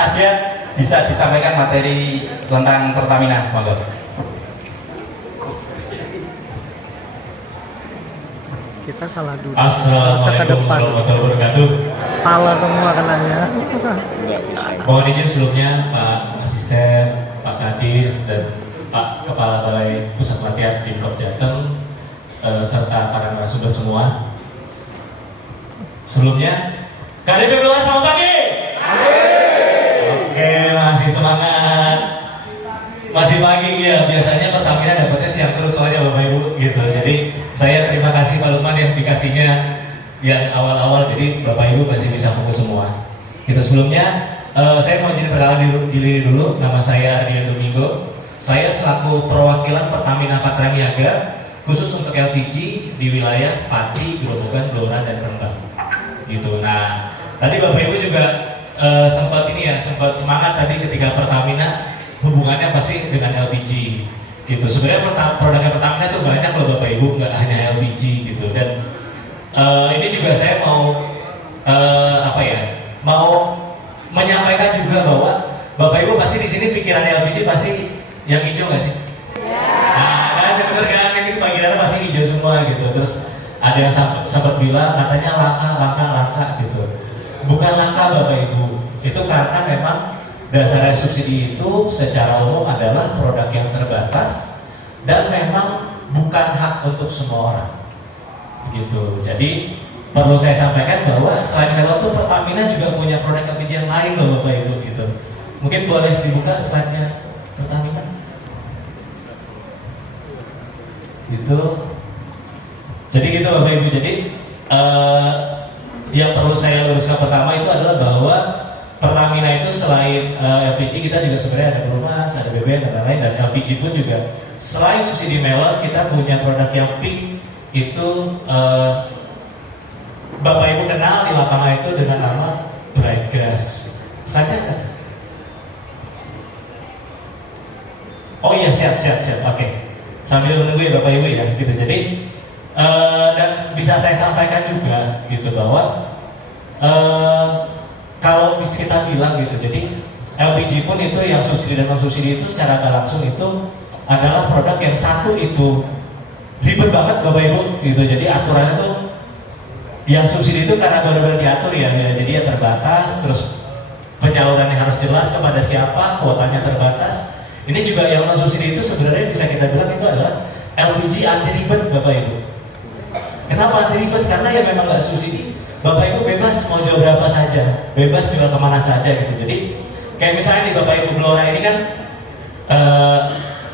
Adia bisa disampaikan materi tentang Pertamina, monggo. Kita salah dulu. Assalamualaikum warahmatullahi wabarakatuh. Salah semua kenanya. Mohon izin sebelumnya Pak Asisten, Pak Kadis, dan Pak Kepala Balai Pusat Pelatihan Pemkab Jateng, serta para narasumber semua. Sebelumnya, KDP Blora selamat pagi. Oke, masih semangat. Masih pagi ya, biasanya Pertamina dapatnya siang terus soalnya Bapak Ibu gitu. Jadi saya terima kasih Pak Lukman yang dikasihnya yang awal-awal, jadi Bapak Ibu masih bisa fokus semua. Gitu sebelumnya, saya mau jadi perkenalan diri dulu. Nama saya Ardian Domingo. Saya selaku perwakilan Pertamina Patraniaga khusus untuk LPG di wilayah Pati, Grobogan, Blora, dan Rembang. Gitu. Nah, tadi Bapak Ibu juga sempat semangat tadi ketika Pertamina hubungannya pasti dengan LPG gitu. Sebenarnya produknya Pertamina itu banyak loh Bapak Ibu, nggak hanya LPG gitu. Dan ini juga saya mau mau menyampaikan juga bahwa Bapak Ibu pasti di sini pikiran LPG pasti yang hijau nggak sih? Nah, kan bener kan, ini panggilannya pasti hijau semua gitu. Terus ada yang sempat bilang katanya langka gitu. Bukan langka Bapak Ibu, itu karena memang dasarnya subsidi itu secara umum adalah produk yang terbatas dan memang bukan hak untuk semua orang gitu. Jadi perlu saya sampaikan bahwa selain melon itu Pertamina juga punya produk LPG yang lain loh Bapak Ibu gitu. Mungkin boleh dibuka slide-nya Pertamina gitu. Jadi gitu Bapak Ibu. Jadi yang perlu saya luruskan pertama itu adalah bahwa Pertamina itu selain LPG kita juga sebenarnya ada perumahan, ada BBM dan lain-lain, dan LPG pun juga selain subsidi melon kita punya produk yang pink itu Bapak Ibu kenal di lapangan itu dengan nama Bright Gas. Saja kan? Oh iya siap. Oke. Sambil menunggu ya Bapak Ibu ya gitu. Jadi dan bisa saya sampaikan juga gitu bahwa kalau kita bilang gitu, jadi LPG pun itu yang subsidi dan non subsidi itu secara tak langsung itu adalah produk yang satu itu ribet banget Bapak Ibu gitu. Jadi aturannya tuh yang subsidi itu karena benar-benar diatur ya, jadi ya terbatas, terus penyalurannya harus jelas kepada siapa, kuotanya terbatas. Ini juga yang non subsidi itu sebenarnya bisa kita bilang itu adalah LPG anti ribet Bapak Ibu. Kenapa anti ribet? Karena ya memang nggak subsidi. Bapak Ibu bebas mau jual berapa saja, bebas jual kemana saja gitu. Jadi kayak misalnya di Bapak Ibu Blora ini kan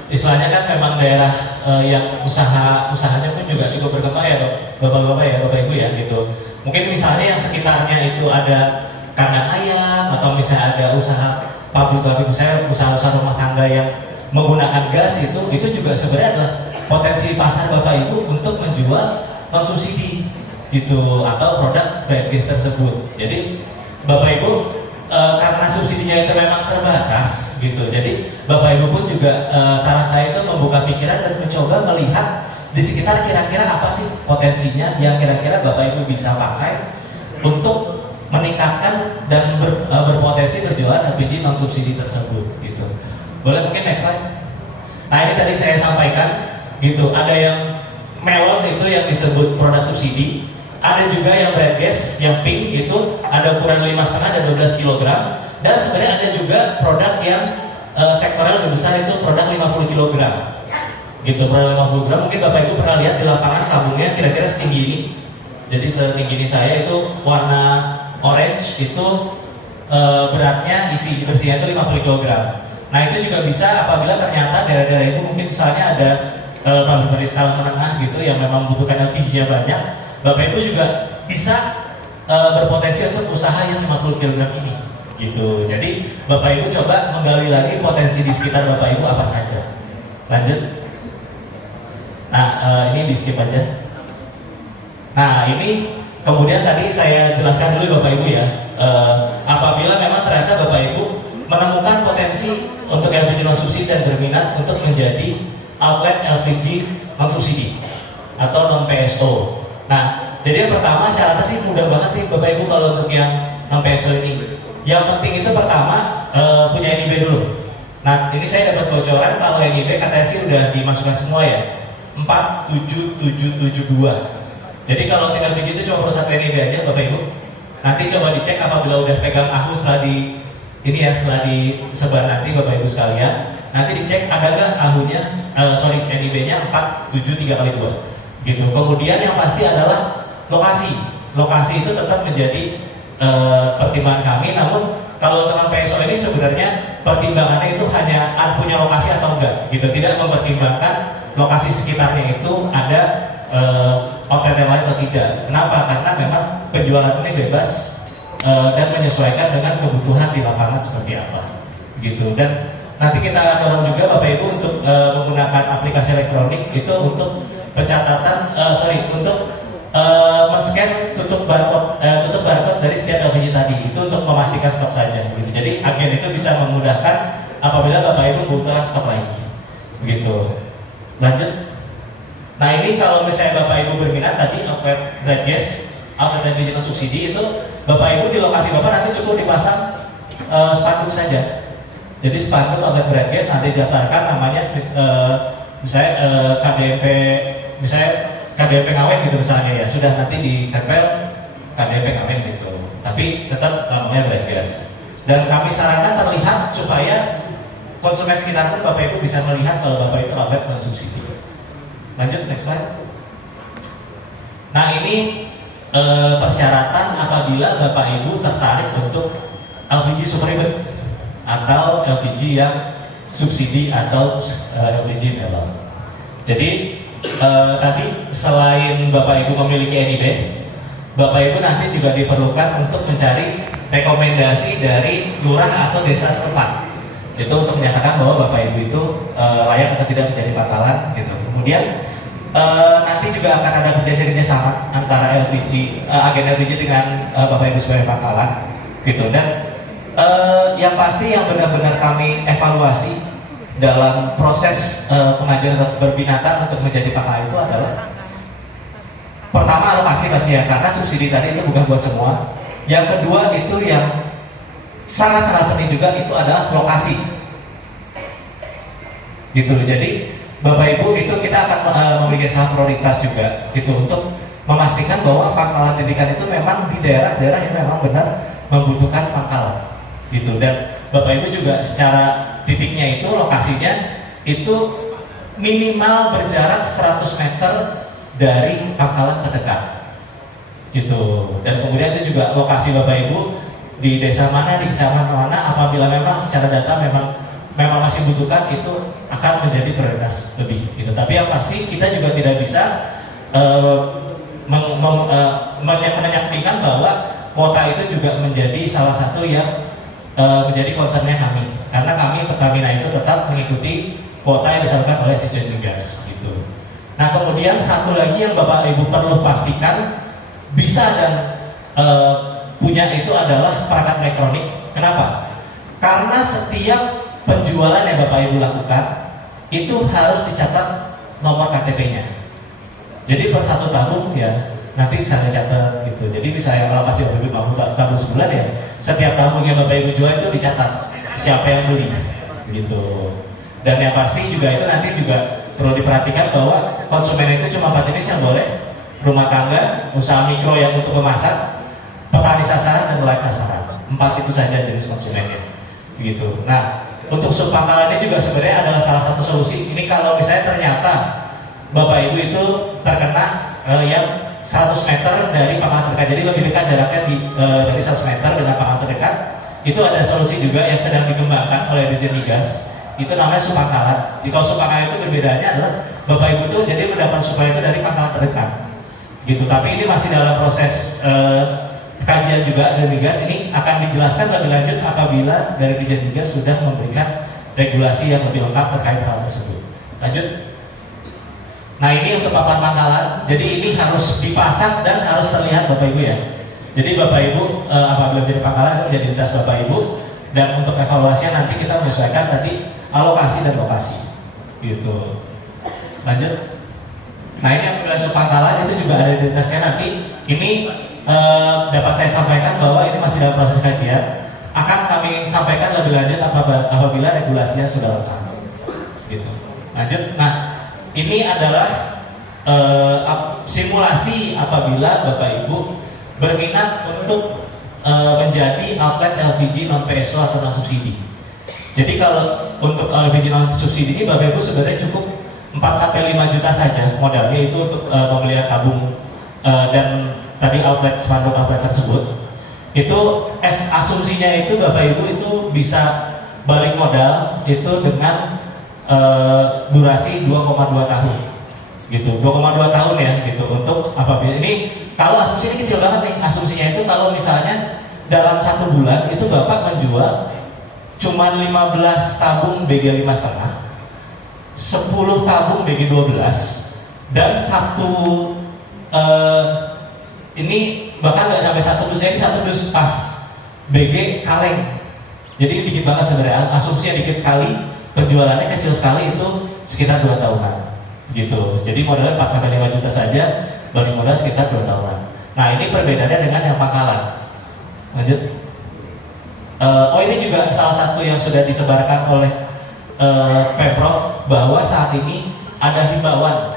istilahnya kan memang daerah yang usahanya pun juga cukup berkembang ya Bapak Ibu ya gitu. Mungkin misalnya yang sekitarnya itu ada kandang ayam atau misalnya ada usaha pabrik misalnya usaha rumah tangga yang menggunakan gas itu juga sebenarnya adalah potensi pasar Bapak Ibu untuk menjual non subsidi gitu atau produk bright gas tersebut. Jadi Bapak Ibu karena subsidinya itu memang terbatas gitu. Jadi Bapak Ibu pun juga saran saya itu membuka pikiran dan mencoba melihat di sekitar kira-kira apa sih potensinya yang kira-kira Bapak Ibu bisa pakai untuk meningkatkan dan berpotensi berjualan LPG non subsidi tersebut gitu. Boleh mungkin next slide. Nah ini tadi saya sampaikan gitu. Ada yang melon itu yang disebut produk subsidi. Ada juga yang bright gas, yang pink itu ada ukuran 5,5 dan 12 kg. Dan sebenarnya ada juga produk yang sektornya lebih besar itu produk 50 kg. Gitu, produk 50 kg. Mungkin Bapak Ibu pernah lihat di lapangan tabungnya kira-kira setinggi ini. Jadi setinggi ini saya itu warna orange itu beratnya bersihnya itu 50 kg. Nah itu juga bisa apabila ternyata daerah-daerah itu mungkin misalnya ada pabrik skala menengah gitu yang memang membutuhkan LPG banyak. Bapak Ibu juga bisa berpotensi untuk usaha yang 50 kg ini gitu. Jadi Bapak Ibu coba menggali lagi potensi di sekitar Bapak Ibu apa saja. Lanjut. Nah ini di skip aja. Nah ini kemudian tadi saya jelaskan dulu Bapak Ibu ya, apabila memang ternyata Bapak Ibu menemukan potensi untuk LPG non subsidi dan berminat untuk menjadi outlet LPG non subsidi atau non PSO. Nah, jadi yang pertama syaratnya sih mudah banget nih Bapak Ibu kalau untuk yang non PSO ini. Yang penting itu pertama punya NIB dulu. Nah ini saya dapat bocoran kalau NIB katanya sih udah dimasukkan semua ya, 47772. Jadi kalau tinggal biji itu cuma perlu satu NIB aja Bapak Ibu. Nanti coba dicek apabila udah pegang AHU setelah setelah disebar nanti Bapak Ibu sekalian. Nanti dicek ada nggak AHU-nya, NIB-nya 473 kali 2 gitu. Kemudian yang pasti adalah lokasi. Lokasi itu tetap menjadi pertimbangan kami. Namun kalau teman PSO ini sebenarnya pertimbangannya itu hanya punya lokasi atau enggak gitu. Tidak mempertimbangkan lokasi sekitarnya itu ada outlet yang lain atau tidak. Kenapa? Karena memang penjualan ini bebas dan menyesuaikan dengan kebutuhan di lapangan seperti apa gitu. Dan nanti kita akan dorong juga Bapak Ibu untuk menggunakan aplikasi elektronik itu untuk pencatatan untuk men-scan tutup barcode dari setiap LPG tadi itu untuk memastikan stok saja gitu. Jadi agen itu bisa memudahkan apabila Bapak Ibu butuh stok lagi begitu. Lanjut. Nah ini kalau misalnya Bapak Ibu berminat tadi outlet bright gas, outlet LPG non subsidi itu Bapak Ibu di lokasi Bapak nanti cukup dipasang spanduk saja. Jadi spanduk outlet bright gas nanti didaftarkan namanya misalnya KDP Ngawen gitu misalnya ya, sudah nanti ditempel KDP Ngawen gitu. Tapi tetap namanya bright gas. Dan kami sarankan terlihat supaya konsumen sekitar pun Bapak Ibu bisa melihat kalau Bapak itu outlet non subsidi. Lanjut next slide. Nah ini persyaratan apabila Bapak Ibu tertarik untuk LPG Superibet atau LPG yang subsidi atau LPG melon. Jadi tadi selain Bapak Ibu memiliki NIB, Bapak Ibu nanti juga diperlukan untuk mencari rekomendasi dari lurah atau desa setempat. Itu untuk menyatakan bahwa Bapak Ibu itu layak atau tidak menjadi pangkalan gitu. Kemudian nanti juga akan ada perjanjian kerjasama antara agen LPG dengan Bapak Ibu sebagai pangkalan gitu. Dan yang pasti yang benar-benar kami evaluasi dalam proses pengajuan berbinatan untuk menjadi pangkalan itu adalah pertama alokasi pasti ya, karena subsidi tadi itu bukan buat semua. Yang kedua itu yang sangat-sangat penting juga itu adalah lokasi gitu. Jadi Bapak Ibu itu kita akan memiliki saham prioritas juga gitu untuk memastikan bahwa pangkalan pendidikan itu memang di daerah-daerah yang memang benar membutuhkan pangkalan gitu. Dan Bapak Ibu juga secara titiknya itu lokasinya itu minimal berjarak 100 meter dari pangkalan terdekat gitu. Dan kemudian itu juga lokasi Bapak Ibu di desa mana, di kecamatan mana, apabila memang secara data memang masih butuhkan, itu akan menjadi prioritas lebih gitu. Tapi yang pasti kita juga tidak bisa menyampaikan bahwa kuota itu juga menjadi salah satu yang menjadi concernnya kami, karena kami Pertamina itu tetap mengikuti kuota yang disalurkan oleh Dirjen Migas gitu. Nah kemudian satu lagi yang Bapak Ibu perlu pastikan bisa dan punya itu adalah perangkat elektronik. Kenapa? Karena setiap penjualan yang Bapak Ibu lakukan itu harus dicatat nomor KTP-nya. Jadi per 1 tahun ya nanti saya catat gitu. Jadi misalnya kalau kasih Bapak Ibu tahun sebulan ya, setiap tahun yang Bapak Ibu jual itu dicatat siapa yang beli gitu. Dan yang pasti juga itu nanti juga perlu diperhatikan bahwa konsumen itu cuma 4 jenis yang boleh: rumah tangga, usaha mikro yang untuk memasak, petani sasaran, dan nelayan sasaran. 4 itu saja jenis konsumennya gitu. Nah untuk subpangkalan ini juga sebenarnya adalah salah satu solusi. Ini kalau misalnya ternyata Bapak Ibu itu terkena yang 100 meter dari pangkalan terdekat, jadi lebih dekat jaraknya dari 100 meter dengan pangkalan terdekat, itu ada solusi juga yang sedang dikembangkan oleh Dirjen Migas. Itu namanya subpangkalan. Jadi kalau subpangkalan itu berbedanya adalah Bapak Ibu itu jadi mendapat suplai itu dari pangkalan terdekat gitu. Tapi ini masih dalam proses kajian juga dari Migas. Ini akan dijelaskan lebih lanjut apabila dari Dirjen Migas sudah memberikan regulasi yang lebih lengkap terkait hal tersebut. Lanjut. Nah ini untuk papan pangkalan. Jadi ini harus dipasang dan harus terlihat Bapak Ibu ya. Jadi Bapak Ibu apabila menjadi pangkalan itu menjadi identitas Bapak Ibu. Dan untuk evaluasinya nanti kita menyesuaikan tadi alokasi dan lokasi gitu. Lanjut. Nah ini yang wilayah subpangkalan itu juga ada identitasnya nanti. Ini dapat saya sampaikan bahwa ini masih dalam proses kajian. sampaikan lebih lanjut apabila regulasinya sudah lengkap. Gitu. Lanjut. Nah, ini adalah simulasi apabila Bapak Ibu berminat untuk menjadi outlet LPG non PSO atau non subsidi. Jadi kalau untuk LPG non subsidi ini Bapak Ibu sebenarnya cukup 4-5 juta saja modalnya itu untuk pembelian tabung dan tadi outlet spanduk outlet tersebut. Itu asumsinya itu Bapak Ibu itu bisa balik modal itu dengan durasi 2,2 tahun. Gitu, 2,2 tahun ya gitu untuk apabila ini kalau asumsi ini kecil banget nih, asumsinya itu kalau misalnya dalam 1 bulan itu Bapak menjual cuma 15 tabung BG 5,5, 10 tabung BG 12 dan ini bahkan nggak sampai 1 dus, ini 1 dus pas BG kaleng. Jadi dikit banget sebenarnya, asumsinya dikit sekali, penjualannya kecil sekali itu sekitar 2 tahunan. Gitu. Jadi modalnya 4-5 juta saja, balik modal sekitar 2 tahunan. Nah, ini perbedaannya dengan yang pangkalan. Lanjut. Ini juga salah satu yang sudah disebarkan oleh Pemprov bahwa saat ini ada himbauan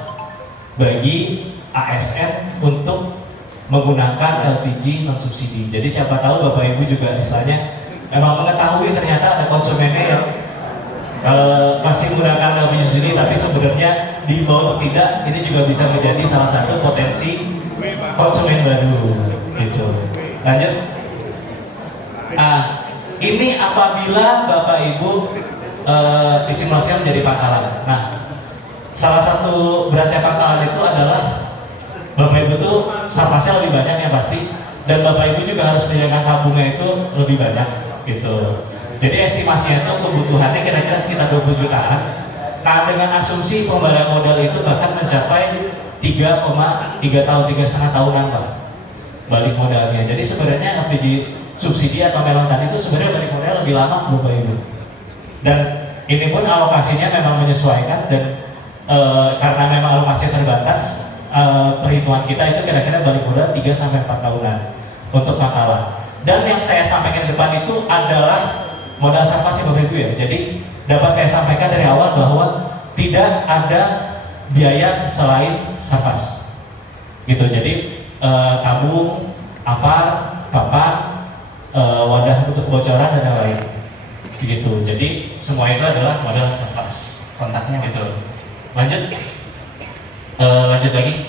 bagi ASN untuk menggunakan LPG non subsidi. Jadi siapa tahu Bapak Ibu juga istilahnya memang mengetahui ternyata ada konsumennya yang masih menggunakan LPG subsidi, tapi sebenarnya dihimbau atau tidak, ini juga bisa menjadi salah satu potensi konsumen baru. Gitu. Lanjut. Ini apabila Bapak Ibu disimulasikan menjadi pangkalan. Nah, salah satu beratnya pangkalan itu adalah Bapak Ibu tuh sapasnya lebih banyak ya pasti, dan Bapak Ibu juga harus menyediakan tabungnya itu lebih banyak gitu. Jadi estimasinya itu kebutuhannya kira-kira sekitar 20 jutaan. Nah, dengan asumsi pembalikan modal itu bahkan mencapai 3,3 tahun, 3,5 tahunan Pak balik modalnya. Jadi sebenarnya LPG subsidi atau melon tadi itu sebenarnya balik modal lebih lama Bapak Ibu. Dan ini pun alokasinya memang menyesuaikan dan karena memang alokasinya terbatas, perhitungan kita itu kira-kira balik modal 3-4 tahunan untuk pangkalan. Dan yang saya sampaikan di depan itu adalah modal sarpas ya Bapak Ibu ya. Jadi dapat saya sampaikan dari awal bahwa tidak ada biaya selain sarpas. Gitu. Jadi tabung, apar, papan, wadah untuk bocoran dan lain-lain. Gitu. Jadi semua itu adalah modal sarpas. Kontaknya gitu. Lanjut. Lanjut lagi.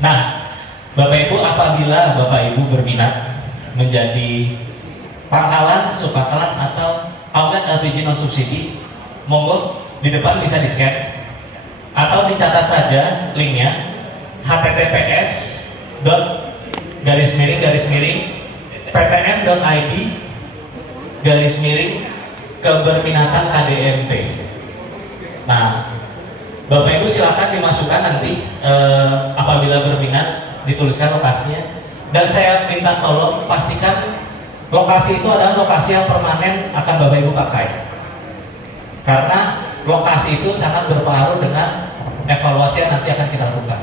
Nah, Bapak Ibu apabila Bapak Ibu berminat menjadi pangkalan, subpangkalan atau outlet LPG non subsidi, monggo di depan bisa di scan atau dicatat saja linknya https://ptn.id/keberminatan KDMP. Nah, Bapak Ibu silakan dimasukkan nanti apabila berminat, dituliskan lokasinya, dan saya minta tolong pastikan lokasi itu adalah lokasi yang permanen akan Bapak Ibu pakai, karena lokasi itu sangat berpengaruh dengan evaluasi yang nanti akan kita lakukan.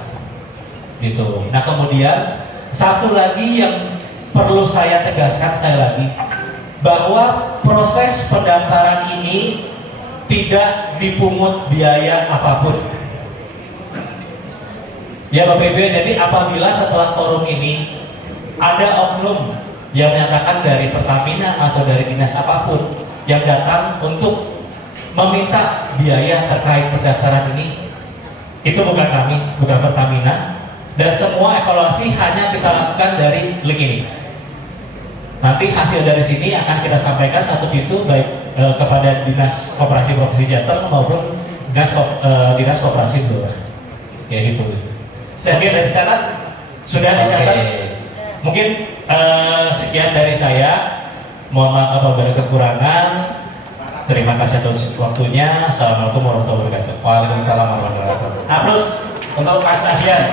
Gitu. Nah, kemudian satu lagi yang perlu saya tegaskan sekali lagi, bahwa proses pendaftaran ini tidak dipungut biaya apapun. Ya Bapak Ibu, jadi apabila setelah forum ini ada oknum yang menyatakan dari Pertamina atau dari dinas apapun yang datang untuk meminta biaya terkait pendaftaran ini, itu bukan kami, bukan Pertamina, dan semua evaluasi hanya kita lakukan dari link ini. Nanti hasil dari sini akan kita sampaikan satu pintu baik kepada Dinas Koperasi Provinsi Jateng maupun Dinas Koperasi Blora. Ya gitu. Saya kira dari catat sudah dicatat. Mungkin sekian dari saya. Mohon maaf apabila ada kekurangan. Terima kasih atas waktunya. Assalamualaikum warahmatullahi wabarakatuh. Waalaikumsalam warahmatullahi wabarakatuh. Nah, terus untuk Mas Adian.